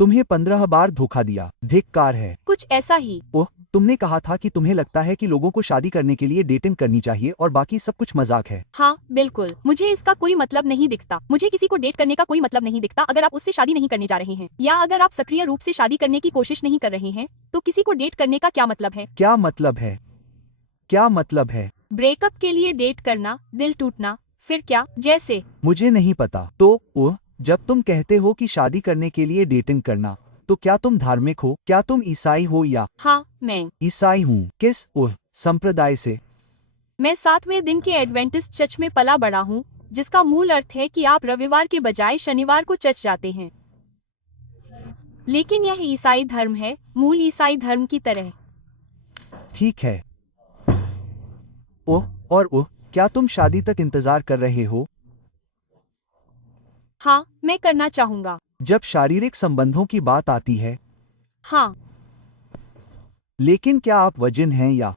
तुम्हें 15 बार धोखा दिया, धिक्कार है। कुछ ऐसा ही। ओह, तुमने कहा था कि तुम्हें लगता है कि लोगों को शादी करने के लिए डेटिंग करनी चाहिए और बाकी सब कुछ मजाक है। हाँ बिल्कुल, मुझे इसका कोई मतलब नहीं दिखता। मुझे किसी को डेट करने का कोई मतलब नहीं दिखता अगर आप उससे शादी नहीं करने जा रहे हैं, या अगर आप सक्रिय रूप से शादी करने की कोशिश नहीं कर रहे हैं, तो किसी को डेट करने का क्या मतलब है? क्या मतलब है? क्या मतलब है? ब्रेकअप के लिए डेट करना, दिल टूटना, फिर क्या? जैसे मुझे नहीं पता। तो ओह, जब तुम कहते हो कि शादी करने के लिए डेटिंग करना, तो क्या तुम धार्मिक हो? क्या तुम ईसाई हो? या हाँ, मैं ईसाई हूँ। किस ओह संप्रदाय से? मैं 7वें दिन के एडवेंटिस्ट चर्च में पला बड़ा हूँ, जिसका मूल अर्थ है कि आप रविवार के बजाय शनिवार को चर्च जाते हैं। लेकिन यह ईसाई धर्म है, मूल ईसाई धर्म की तरह। ठीक है। ओह, और ओह, क्या तुम शादी तक इंतजार कर रहे हो? हाँ, मैं करना चाहूंगा। जब शारीरिक संबंधों की बात आती है। हाँ। लेकिन क्या आप वर्जिन हैं या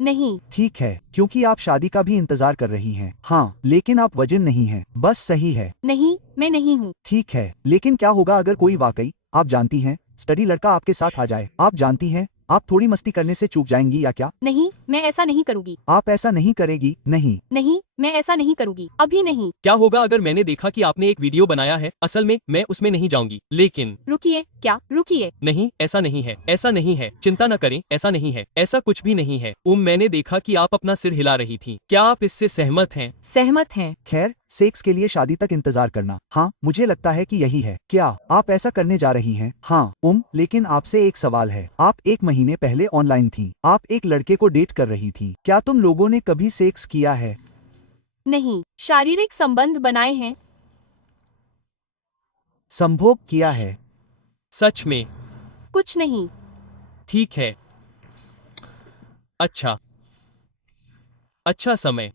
नहीं। ठीक है, क्योंकि आप शादी का भी इंतजार कर रही हैं। हाँ, लेकिन आप वर्जिन नहीं हैं। बस सही है। नहीं, मैं नहीं हूँ। ठीक है, लेकिन क्या होगा अगर कोई वाकई, आप जानती हैं, स्टडी लड़का आपके साथ आ जाए? आप जानती हैं, आप थोड़ी मस्ती करने से चूक जाएंगी या क्या? नहीं, मैं ऐसा नहीं करूँगी। आप ऐसा नहीं करेगी? नहीं। नहीं, मैं ऐसा नहीं करूँगी, अभी नहीं। क्या होगा अगर मैंने देखा कि आपने एक वीडियो बनाया है? असल में मैं उसमें नहीं जाऊंगी, लेकिन रुकिए, क्या? रुकिए। नहीं, ऐसा नहीं है, ऐसा नहीं है, चिंता न करें, ऐसा नहीं है, ऐसा कुछ भी नहीं है। मैंने देखा कि आप अपना सिर हिला रही थी। क्या आप इससे सहमत हैं? सहमत हैं। खैर, सेक्स के लिए शादी तक इंतजार करना, हाँ, मुझे लगता है कि यही है। क्या आप ऐसा करने जा रही हैं? हाँ। लेकिन आपसे एक सवाल है। आप 1 महीने पहले ऑनलाइन थी। आप एक लड़के को डेट कर रही थी। क्या तुम लोगों ने कभी सेक्स किया है? नहीं, शारीरिक संबंध बनाए हैं। संभोग किया है? सच में? कुछ नहीं। ठीक है। अच्छा। अच्छा समय।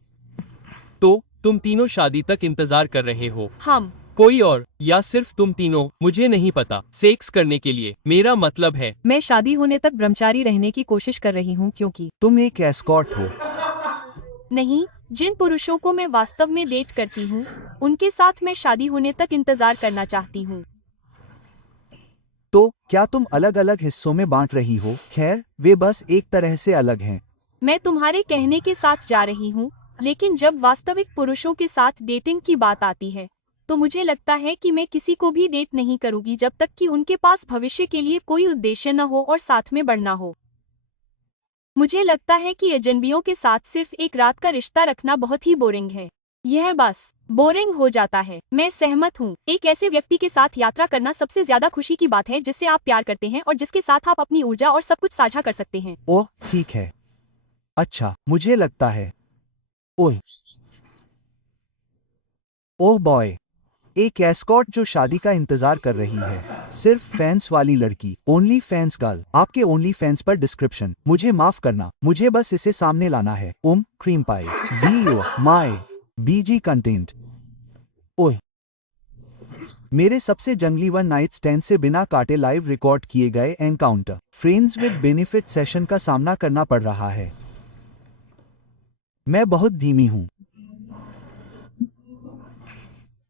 तो तुम तीनों शादी तक इंतजार कर रहे हो? हम। कोई और या सिर्फ तुम तीनों? मुझे नहीं पता। सेक्स करने के लिए मेरा मतलब है। मैं शादी होने तक ब्रह्मचारी रहने की कोशिश कर रही हूँ क्योंकि तुम एक एस्कॉर्ट हो। नहीं, जिन पुरुषों को मैं वास्तव में डेट करती हूँ, उनके साथ मैं शादी होने तक इंतजार करना चाहती हूँ। तो क्या तुम अलग अलग हिस्सों में बांट रही हो? खैर, वे बस एक तरह से अलग हैं। मैं तुम्हारे कहने के साथ जा रही हूँ, लेकिन जब वास्तविक पुरुषों के साथ डेटिंग की बात आती है, तो मुझे लगता है कि मैं किसी को भी डेट नहीं करूँगी जब तक कि उनके पास भविष्य के लिए कोई उद्देश्य न हो और साथ में बढ़ना हो। मुझे लगता है कि अजनबियों के साथ सिर्फ एक रात का रिश्ता रखना बहुत ही बोरिंग है। यह बस बोरिंग हो जाता है। मैं सहमत हूँ। एक ऐसे व्यक्ति के साथ यात्रा करना सबसे ज्यादा खुशी की बात है जिससे आप प्यार करते हैं और जिसके साथ आप अपनी ऊर्जा और सब कुछ साझा कर सकते हैं। ओह, ठीक है। अच्छा, मुझे लगता है। ओह, ओह बॉय, एक एस्कॉर्ट जो शादी का इंतजार कर रही है। सिर्फ फैंस वाली लड़की, ओनली फैंस गर्ल। आपके ओनली फैंस पर डिस्क्रिप्शन। मुझे माफ करना, मुझे बस इसे सामने लाना है। Cream pie, be my BG content. Oh, मेरे सबसे जंगली वन नाइट स्टैंड से बिना काटे लाइव रिकॉर्ड किए गए encounter friends with benefit session का सामना करना पड़ रहा है। मैं बहुत धीमी हूँ।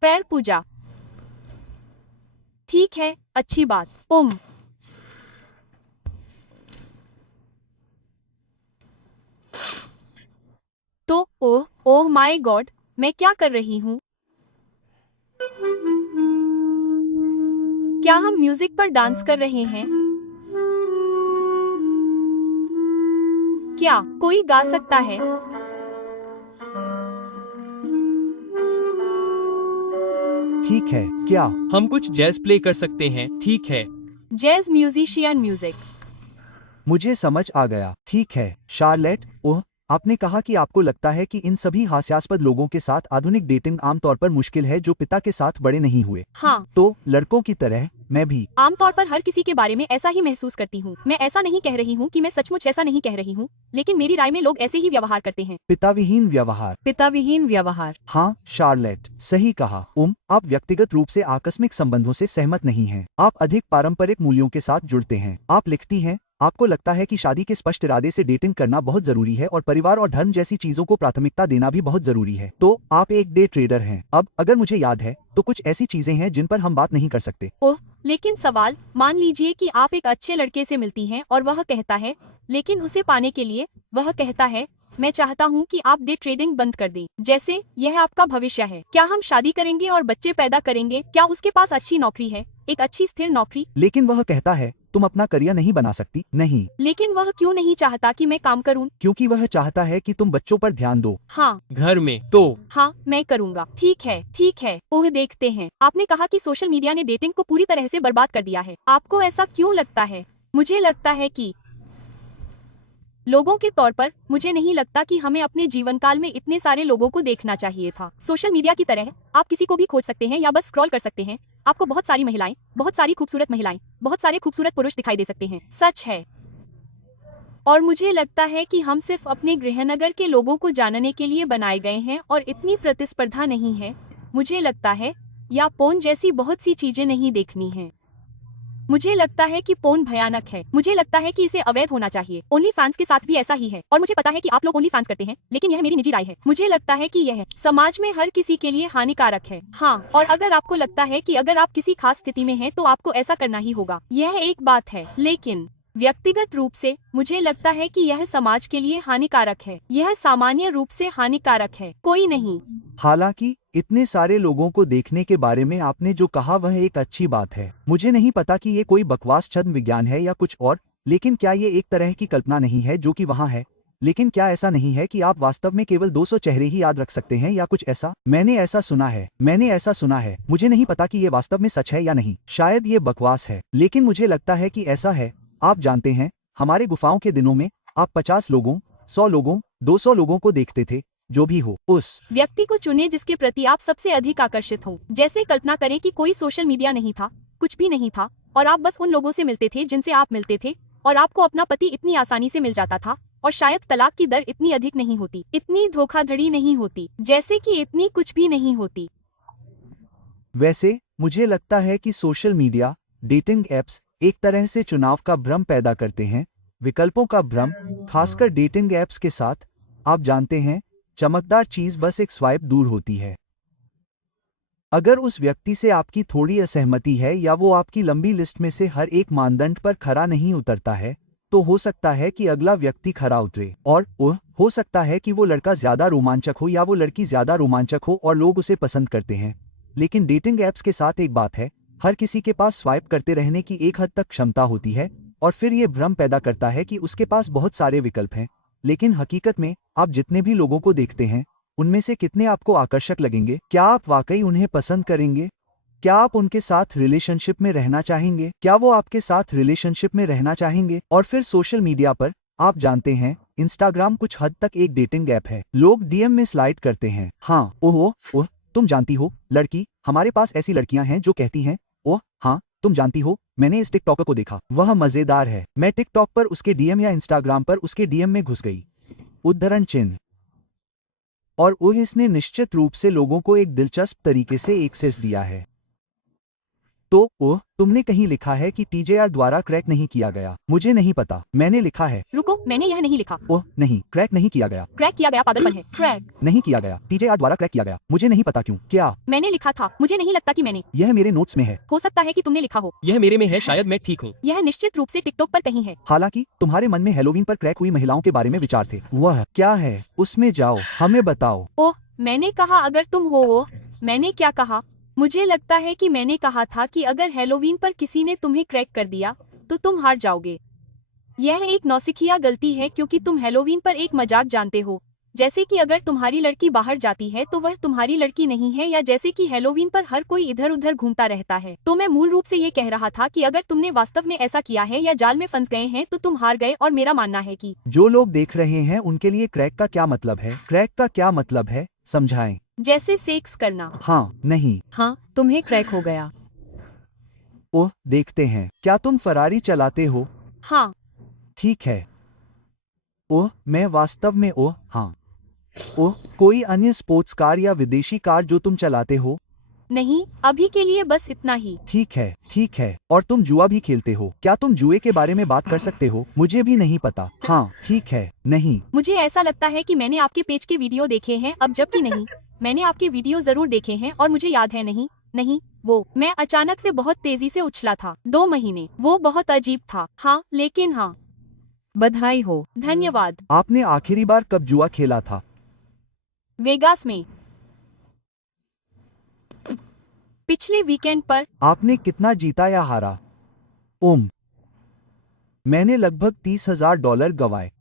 पैर पूजा। ठीक है, अच्छी बात। तो ओह ओह माय गॉड, मैं क्या कर रही हूँ? क्या हम म्यूजिक पर डांस कर रहे हैं? क्या कोई गा सकता है? ठीक है, क्या हम कुछ जैज प्ले कर सकते हैं? ठीक है। Jazz musician music. मुझे समझ आ गया। ठीक है, शार्लेट। ओह, आपने कहा कि आपको लगता है कि इन सभी हास्यास्पद लोगों के साथ आधुनिक डेटिंग आमतौर पर मुश्किल है जो पिता के साथ बड़े नहीं हुए। हाँ। तो लड़कों की तरह मैं भी आमतौर पर हर किसी के बारे में ऐसा ही महसूस करती हूँ। मैं ऐसा नहीं कह रही हूँ कि मैं सचमुच ऐसा नहीं कह रही हूँ, लेकिन मेरी राय में लोग ऐसे ही व्यवहार करते हैं। पिताविहीन व्यवहार। पिताविहीन व्यवहार। हाँ शार्लेट, सही कहा। आप व्यक्तिगत रूप से आकस्मिक संबंधों से सहमत नहीं हैं। आप अधिक पारंपरिक मूल्यों के साथ जुड़ते हैं। आप लिखती हैं, आपको लगता है कि शादी के स्पष्ट इरादे से डेटिंग करना बहुत जरूरी है और परिवार और धर्म जैसी चीजों को प्राथमिकता देना भी बहुत जरूरी है। तो आप एक डे ट्रेडर हैं। अब अगर मुझे याद है, तो कुछ ऐसी चीजें हैं जिन पर हम बात नहीं कर सकते। ओह, लेकिन सवाल, मान लीजिए कि आप एक अच्छे लड़के से मिलती हैं और वह कहता है, लेकिन उसे पाने के लिए वह कहता है, मैं चाहता हूँ कि आप डे ट्रेडिंग बंद कर दें। जैसे यह आपका भविष्य है, क्या हम शादी करेंगे और बच्चे पैदा करेंगे? क्या उसके पास अच्छी नौकरी है, एक अच्छी स्थिर नौकरी? लेकिन वह कहता है तुम अपना करियर नहीं बना सकती। नहीं, लेकिन वह क्यों नहीं चाहता कि मैं काम करूँ? क्योंकि वह चाहता है कि तुम बच्चों पर ध्यान दो। हाँ घर में तो हाँ, मैं करूँगा। ठीक है, ठीक है। ओह, देखते हैं। आपने कहा कि सोशल मीडिया ने डेटिंग को पूरी तरह से बर्बाद कर दिया है। आपको ऐसा क्यों लगता है? मुझे लगता है कि लोगों के तौर पर मुझे नहीं लगता कि हमें अपने जीवन काल में इतने सारे लोगों को देखना चाहिए था। सोशल मीडिया की तरह आप किसी को भी खोज सकते हैं या बस स्क्रॉल कर सकते हैं। आपको बहुत सारी महिलाएं, बहुत सारी खूबसूरत महिलाएं, बहुत सारे खूबसूरत पुरुष दिखाई दे सकते हैं। सच है। और मुझे लगता है कि हम सिर्फ अपने गृहनगर के लोगों को जानने के लिए बनाए गए हैं और इतनी प्रतिस्पर्धा नहीं है, मुझे लगता है, या पोर्न जैसी बहुत सी चीजें नहीं देखनी है। मुझे लगता है कि पोर्न भयानक है। मुझे लगता है कि इसे अवैध होना चाहिए। ओनली फैंस के साथ भी ऐसा ही है। और मुझे पता है कि आप लोग ओनली फैंस करते हैं, लेकिन यह मेरी निजी राय है। मुझे लगता है कि यह समाज में हर किसी के लिए हानिकारक है। हाँ, और अगर आपको लगता है कि अगर आप किसी खास स्थिति में हैं तो आपको ऐसा करना ही होगा, यह एक बात है। लेकिन व्यक्तिगत रूप से मुझे लगता है कि यह समाज के लिए हानिकारक है। यह सामान्य रूप से हानिकारक है, कोई नहीं। हालांकि इतने सारे लोगों को देखने के बारे में आपने जो कहा वह एक अच्छी बात है। मुझे नहीं पता कि ये कोई बकवास छद्म विज्ञान है या कुछ और, लेकिन क्या ये एक तरह की कल्पना नहीं है जो कि वहाँ है? लेकिन क्या ऐसा नहीं है कि आप वास्तव में केवल 200 चेहरे ही याद रख सकते हैं या कुछ ऐसा? मैंने ऐसा सुना है। मुझे नहीं पता कि ये वास्तव में सच है या नहीं। शायद ये बकवास है, लेकिन मुझे लगता है कि ऐसा है। आप जानते हैं, हमारे गुफाओं के दिनों में आप 50 लोगों, 100 लोगों, 200 लोगों को देखते थे। जो भी हो, उस व्यक्ति को चुने जिसके प्रति आप सबसे अधिक आकर्षित हो। जैसे कल्पना करें कि कोई सोशल मीडिया नहीं था, कुछ भी नहीं था, और आप बस उन लोगों से मिलते थे जिनसे आप मिलते थे, और आपको अपना पति इतनी आसानी से मिल जाता था, और शायद तलाक की दर इतनी अधिक नहीं होती, इतनी धोखाधड़ी नहीं होती, जैसे कि इतनी कुछ भी नहीं होती। वैसे मुझे लगता है कि सोशल मीडिया, डेटिंग एप्स एक तरह से चुनाव का भ्रम पैदा करते हैं, विकल्पों का भ्रम, खासकर डेटिंग एप्स के साथ। आप जानते हैं, चमकदार चीज बस एक स्वाइप दूर होती है। अगर उस व्यक्ति से आपकी थोड़ी असहमति है या वो आपकी लंबी लिस्ट में से हर एक मानदंड पर खरा नहीं उतरता है, तो हो सकता है कि अगला व्यक्ति खरा उतरे। और हो सकता है कि वो लड़का ज्यादा रोमांचक हो या वो लड़की ज्यादा रोमांचक हो और लोग उसे पसंद करते हैं। लेकिन डेटिंग एप्स के साथ एक बात है, हर किसी के पास स्वाइप करते रहने की एक हद तक क्षमता होती है, और फिर ये भ्रम पैदा करता है कि उसके पास बहुत सारे विकल्प हैं। लेकिन हकीकत में आप जितने भी लोगों को देखते हैं, उनमें से कितने आपको आकर्षक लगेंगे? क्या आप वाकई उन्हें पसंद करेंगे? क्या आप उनके साथ रिलेशनशिप में रहना चाहेंगे? क्या वो आपके साथ रिलेशनशिप में रहना चाहेंगे? और फिर सोशल मीडिया पर, आप जानते हैं, इंस्टाग्राम कुछ हद तक एक डेटिंग ऐप है। लोग डीएम में स्लाइड करते हैं। हाँ, ओह, तुम जानती हो, लड़की, हमारे पास ऐसी लड़कियां हैं जो कहती हैं, ओह हाँ, तुम जानती हो, मैंने इस टिकटॉकर को देखा, वह मजेदार है। मैं टिकटॉक पर उसके डीएम या इंस्टाग्राम पर उसके डीएम में घुस गई। उद्धरण चिन्ह। और इसने निश्चित रूप से लोगों को एक दिलचस्प तरीके से एक्सेस दिया है। तो तुमने कहीं लिखा है कि टीजेआर द्वारा क्रैक नहीं किया गया। मुझे नहीं पता, मैंने लिखा है। रुको, मैंने यह नहीं लिखा। नहीं, क्रैक नहीं किया गया। क्रैक किया गया पागलपन है। क्रैक नहीं किया गया, टीजेआर द्वारा क्रैक किया गया। मुझे नहीं पता क्यों। क्या मैंने लिखा था? मुझे नहीं लगता कि मैंने। यह मेरे नोट्स में है। हो सकता है कि तुमने लिखा हो। यह मेरे में है, शायद मैं ठीक हूँ। यह निश्चित रूप से टिकटॉक पर कहीं है। हालांकि तुम्हारे मन में हैलोवीन पर क्रैक हुई महिलाओं के बारे में विचार थे। वह क्या है? उसमें जाओ, हमें बताओ। ओह, मैंने कहा अगर तुम हो। मैंने क्या कहा? मुझे लगता है कि मैंने कहा था कि अगर हैलोवीन पर किसी ने तुम्हें क्रैक कर दिया तो तुम हार जाओगे। यह एक नौसिखिया गलती है क्योंकि तुम हैलोवीन पर एक मजाक जानते हो, जैसे कि अगर तुम्हारी लड़की बाहर जाती है तो वह तुम्हारी लड़की नहीं है, या जैसे कि हैलोवीन पर हर कोई इधर उधर घूमता रहता है। तो मैं मूल रूप से ये कह रहा था कि अगर तुमने वास्तव में ऐसा किया है या जाल में फंस गए हैं तो तुम हार गए। और मेरा मानना है कि जो लोग देख रहे हैं उनके लिए क्रैक का क्या मतलब है? क्रैक का क्या मतलब है, समझाएं। जैसे सेक्स करना। हाँ, नहीं। हाँ, तुम्हें क्रैक हो गया। देखते हैं। क्या तुम फरारी चलाते हो? हाँ। ठीक है। मैं वास्तव में हाँ। कोई अन्य स्पोर्ट्स कार या विदेशी कार जो तुम चलाते हो? नहीं, अभी के लिए बस इतना ही। ठीक है। और तुम जुआ भी खेलते हो? क्या तुम जुए के बारे में बात कर सकते हो? मुझे भी नहीं पता। हाँ, ठीक है। नहीं। मुझे ऐसा लगता है कि मैंने आपके पेज के वीडियो देखे हैं, अब जबकि नहीं, मैंने आपके वीडियो जरूर देखे हैं और मुझे याद है नहीं, नहीं, मैं अचानक से बहुत तेजी से उछला था। 2 महीने, वो बहुत अजीब था। हाँ, लेकिन हाँ। बधाई हो। धन्यवाद। आपने आखिरी बार कब जुआ खेला था? वेगास में। पिछले वीकेंड पर। आपने कितना जीता या हारा? मैंने लगभग $30,000 गंवाए।